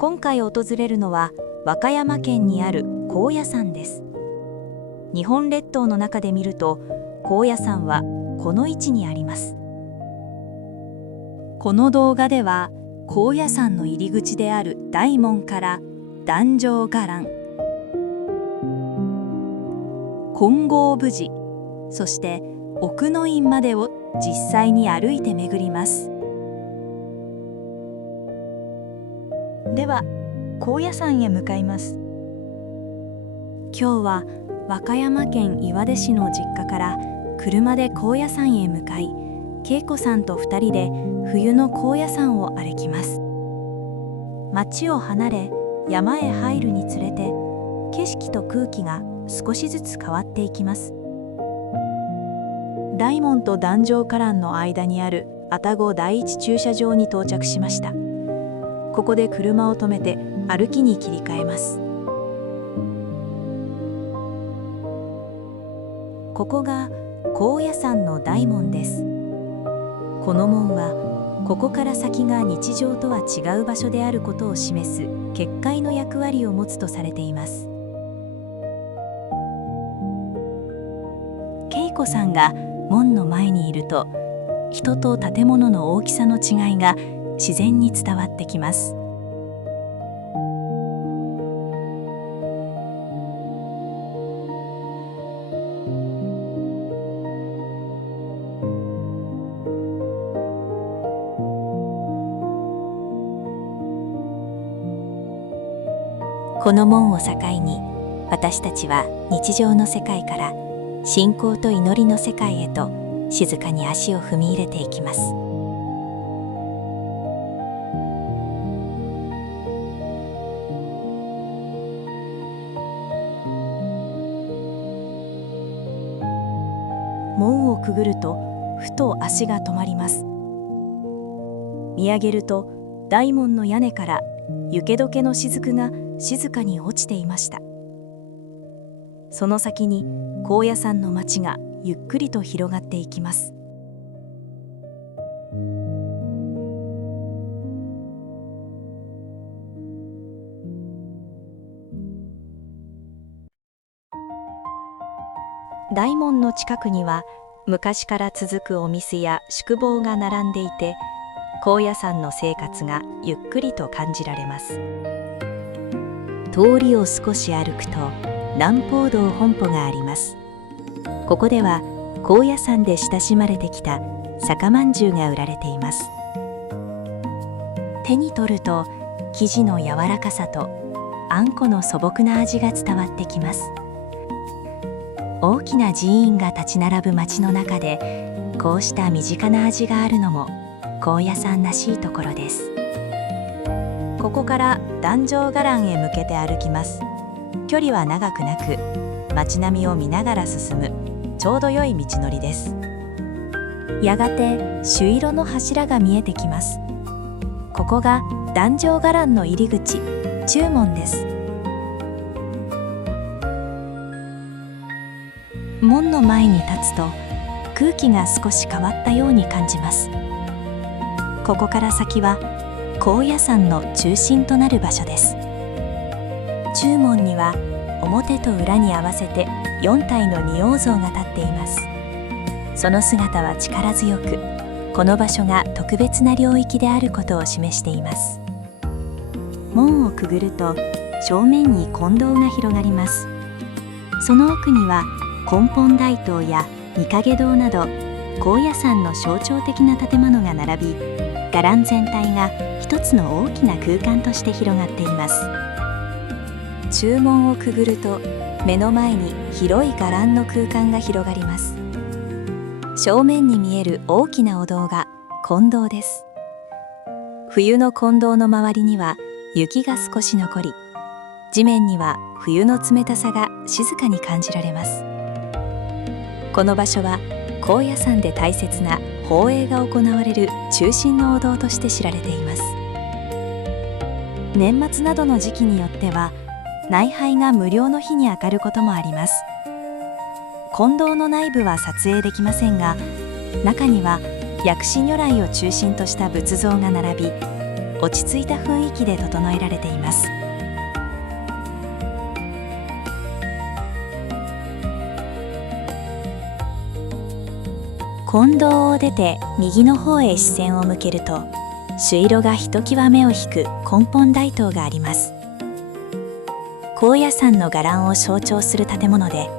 今回訪れるのは和歌山県にある高野山です。日本列島の中で見ると高野山はこの位置にあります。この動画では高野山の入り口である大門から壇上伽藍、金剛峯寺、そして奥の院までを実際に歩いて巡ります。では高野山へ向かいます。今日は和歌山県岩出市の実家から車で高野山へ向かい、恵子さんと2人で冬の高野山を歩きます。町を離れ山へ入るにつれて景色と空気が少しずつ変わっていきます。大門と壇上伽藍の間にある愛宕第一駐車場に到着しました。ここで車を止めて歩きに切り替えます。ここが高野山の大門です。この門はここから先が日常とは違う場所であることを示す結界の役割を持つとされています。恵子さんが門の前にいると、人と建物の大きさの違いが自然に伝わってきます。この門を境に、私たちは日常の世界から信仰と祈りの世界へと静かに足を踏み入れていきます。門をくぐるとふと足が止まります。見上げると大門の屋根から雪解けの雫が静かに落ちていました。その先に高野山の町がゆっくりと広がっていきます。大門の近くには昔から続くお店や宿坊が並んでいて、高野山の生活がゆっくりと感じられます。通りを少し歩くと南方道本舗があります。ここでは高野山で親しまれてきた酒まんじゅうが売られています。手に取ると生地の柔らかさとあんこの素朴な味が伝わってきます。大きな寺院が立ち並ぶ町の中でこうした身近な味があるのも高野山らしいところです。ここから壇上伽藍へ向けて歩きます。距離は長くなく、街並みを見ながら進むちょうど良い道のりです。やがて朱色の柱が見えてきます。ここが壇上伽藍の入り口、中門です。門の前に立つと空気が少し変わったように感じます。ここから先は高野山の中心となる場所です。中門には表と裏に合わせて4体の仁王像が立っています。その姿は力強く、この場所が特別な領域であることを示しています。門をくぐると正面に金堂が広がります。その奥には根本大塔や御影堂など高野山の象徴的な建物が並び、伽藍全体が一つの大きな空間として広がっています。中門をくぐると目の前に広い伽藍の空間が広がります。正面に見える大きなお堂が金堂です。冬の金堂の周りには雪が少し残り、地面には冬の冷たさが静かに感じられます。この場所は高野山で大切な法会が行われる中心のお堂として知られています。年末などの時期によっては内拝が無料の日に当たることもあります。金堂の内部は撮影できませんが、中には薬師如来を中心とした仏像が並び、落ち着いた雰囲気で整えられています。金堂を出て右の方へ視線を向けると、朱色がひときわ目を引く根本大塔があります。高野山の伽藍を象徴する建物で、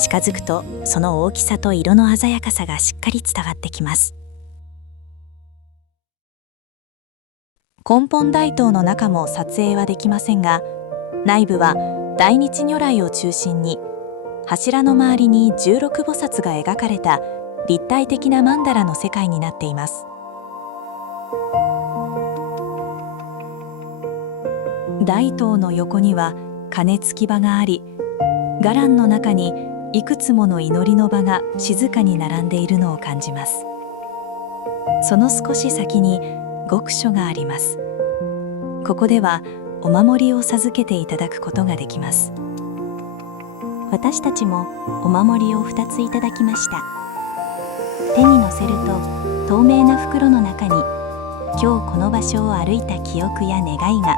近づくとその大きさと色の鮮やかさがしっかり伝わってきます。根本大塔の中も撮影はできませんが、内部は大日如来を中心に柱の周りに16菩薩が描かれた立体的な曼荼羅の世界になっています。大塔の横には鐘つき場があり、伽藍の中にいくつもの祈りの場が静かに並んでいるのを感じます。その少し先に極所があります。ここではお守りを授けていただくことができます。私たちもお守りを2ついただきました。手に乗せると透明な袋の中に今日この場所を歩いた記憶や願いが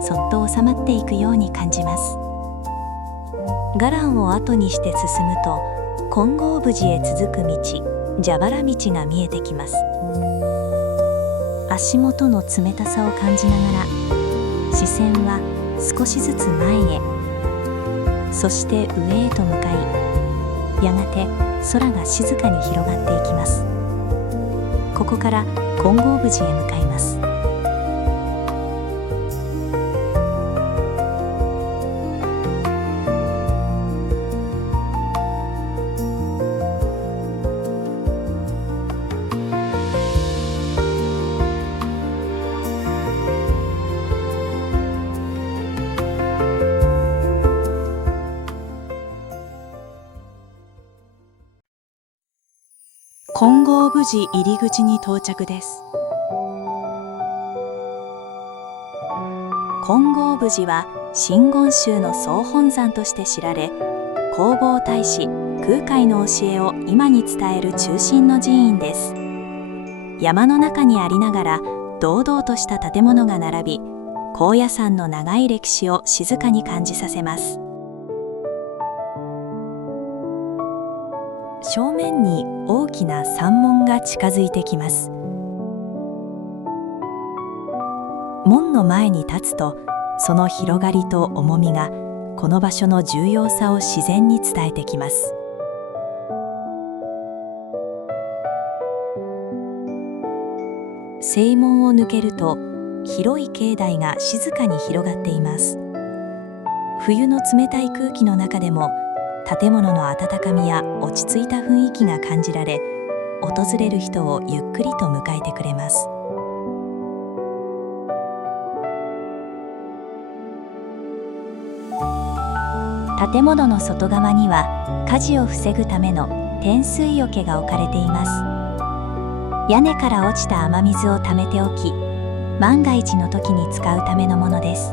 そっと収まっていくように感じます。伽藍を後にして進むと金剛峯寺へ続く道、蛇腹道が見えてきます。足元の冷たさを感じながら視線は少しずつ前へ、そして上へと向かい、やがて空が静かに広がっていきます。ここから金剛峯寺へ向かいます。金剛峯寺入り口に到着です。金剛峯寺は真言宗の総本山として知られ、弘法大師空海の教えを今に伝える中心の寺院です。山の中にありながら堂々とした建物が並び、高野山の長い歴史を静かに感じさせます。正面に大きな山門が近づいてきます。門の前に立つと、その広がりと重みがこの場所の重要さを自然に伝えてきます。正門を抜けると広い境内が静かに広がっています。冬の冷たい空気の中でも建物の温かみや落ち着いた雰囲気が感じられ、訪れる人をゆっくりと迎えてくれます。建物の外側には火事を防ぐための天水桶が置かれています。屋根から落ちた雨水をためておき、万が一の時に使うためのものです。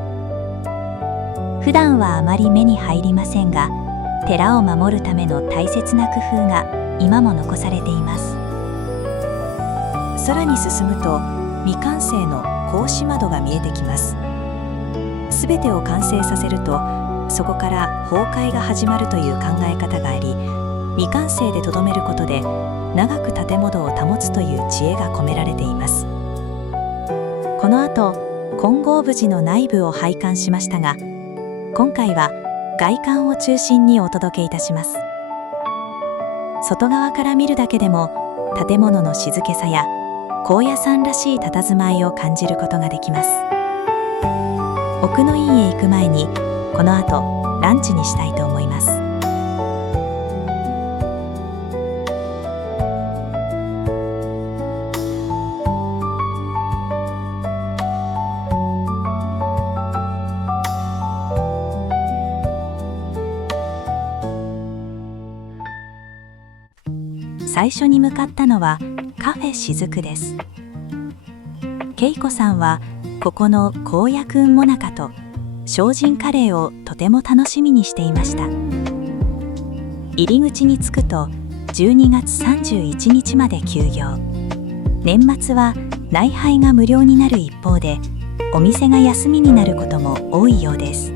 普段はあまり目に入りませんが、寺を守るための大切な工夫が今も残されています。さらに進むと未完成の格子窓が見えてきます。すべてを完成させるとそこから崩壊が始まるという考え方があり、未完成でとどめることで長く建物を保つという知恵が込められています。この後、金剛峯寺の内部を拝観しましたが、今回は外観を中心にお届けいたします。外側から見るだけでも建物の静けさや高野山らしい佇まいを感じることができます。奥の院へ行く前にこの後ランチにしたいと思います。最初に向かったのはカフェしずくです。恵子さんはここの高野君もなかと精進カレーをとても楽しみにしていました。入り口に着くと12月31日まで休業。年末は内配が無料になる一方で、お店が休みになることも多いようです。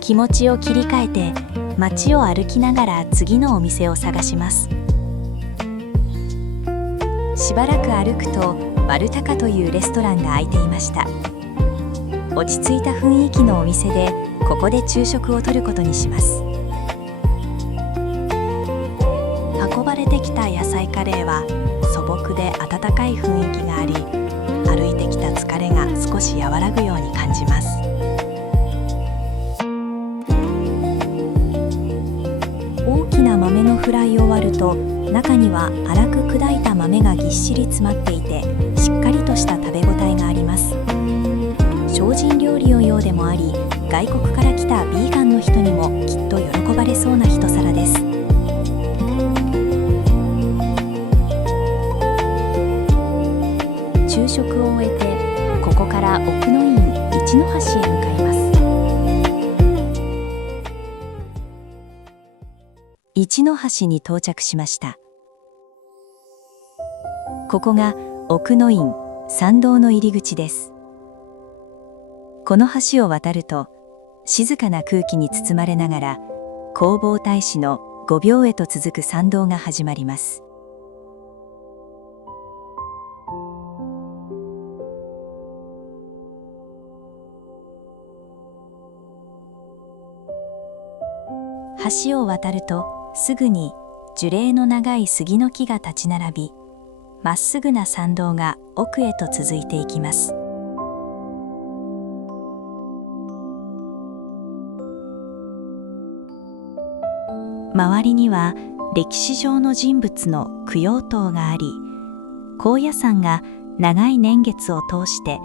気持ちを切り替えて街を歩きながら次のお店を探します。しばらく歩くとマルタカというレストランが開いていました。落ち着いた雰囲気のお店でここで昼食をとることにします。運ばれてきた野菜カレーは素朴で温かい雰囲気があり、歩いてきた疲れが少し和らぐように感じます。大きな豆のフライを割ると、中には粗く砕いた豆がぎっしり詰まっていて、しっかりとした食べ応えがあります。精進料理のようでもあり、外国から来たビーガンの人にもきっと喜ばれそうな一皿です。昼食を終えて、ここから奥の院一の橋へ向かいます。一の橋に到着しました。ここが奥の院参道の入り口です。この橋を渡ると、静かな空気に包まれながら弘法大師の御廟へと続く参道が始まります。橋を渡るとすぐに樹齢の長い杉の木が立ち並び、まっすぐな参道が奥へと続いていきます。周りには歴史上の人物の供養塔があり、高野山が長い年月を通して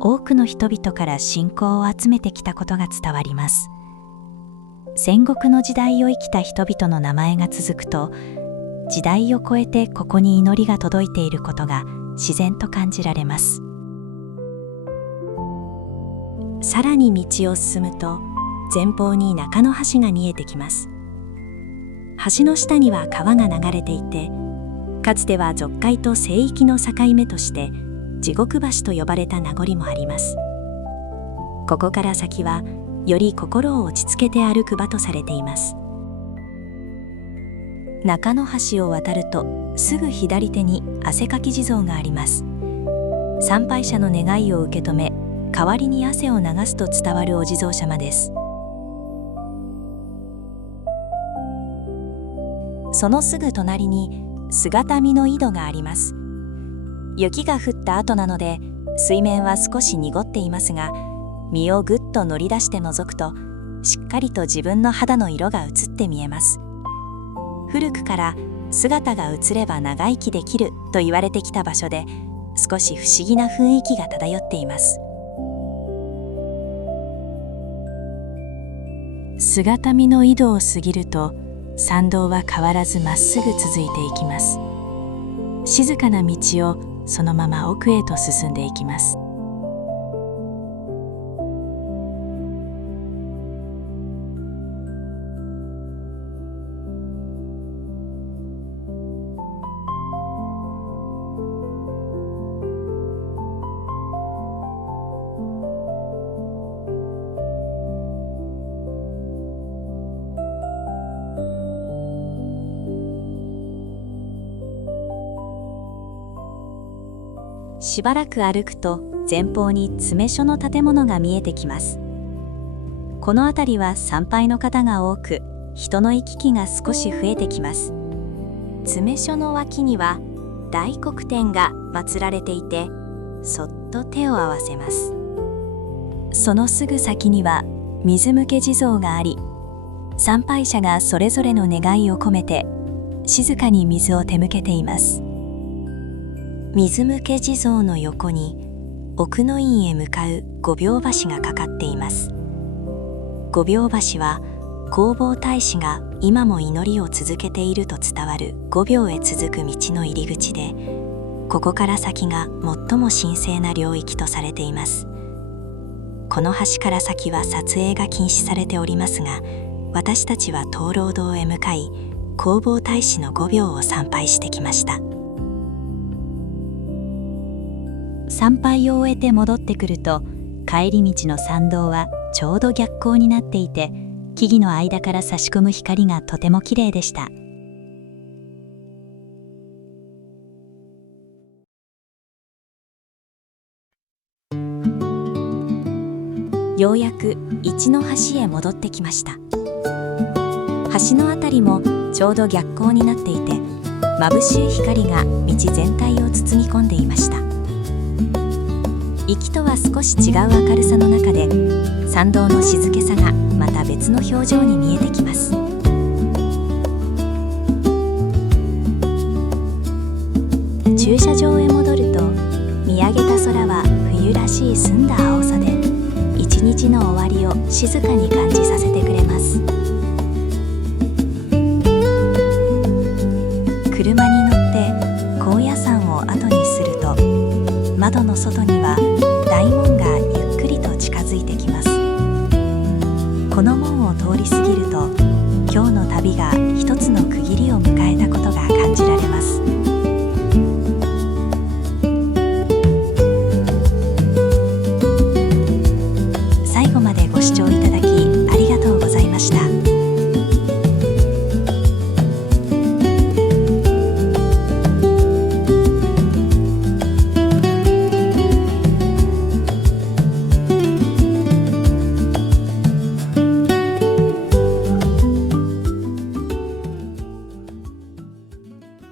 多くの人々から信仰を集めてきたことが伝わります。戦国の時代を生きた人々の名前が続くと、時代を超えてここに祈りが届いていることが自然と感じられます。さらに道を進むと、前方に中の橋が見えてきます。橋の下には川が流れていて、かつては俗界と聖域の境目として地獄橋と呼ばれた名残もあります。ここから先はより心を落ち着けて歩く場とされています。中の橋を渡るとすぐ左手に汗かき地蔵があります。参拝者の願いを受け止め、代わりに汗を流すと伝わるお地蔵様です。そのすぐ隣に姿見の井戸があります。雪が降った後なので水面は少し濁っていますが、身をぐっと乗り出して覗くとしっかりと自分の肌の色が映って見えます。古くから姿が映れば長生きできると言われてきた場所で、少し不思議な雰囲気が漂っています。姿見の井戸を過ぎると、参道は変わらずまっすぐ続いていきます。静かな道をそのまま奥へと進んでいきます。しばらく歩くと前方に詰所の建物が見えてきます。この辺りは参拝の方が多く、人の行き来が少し増えてきます。詰所の脇には大黒天が祀られていて、そっと手を合わせます。そのすぐ先には水向け地蔵があり、参拝者がそれぞれの願いを込めて静かに水を手向けています。水向け地蔵の横に奥の院へ向かう御廟橋がかかっています。御廟橋は弘法大師が今も祈りを続けていると伝わる御廟へ続く道の入り口で、ここから先が最も神聖な領域とされています。この橋から先は撮影が禁止されておりますが、私たちは灯籠堂へ向かい、弘法大師の御廟を参拝してきました。参拝を終えて戻ってくると、帰り道の参道はちょうど逆光になっていて、木々の間から差し込む光がとても綺麗でした。ようやく一の橋へ戻ってきました。橋のあたりもちょうど逆光になっていて、眩しい光が道全体を包み込んでいました。行きとは少し違う明るさの中で、参道の静けさがまた別の表情に見えてきます。駐車場へ戻ると、見上げた空は冬らしい澄んだ青さで、一日の終わりを静かに感じさせてくれます。車に乗って高野山を後にすると、窓の外には大門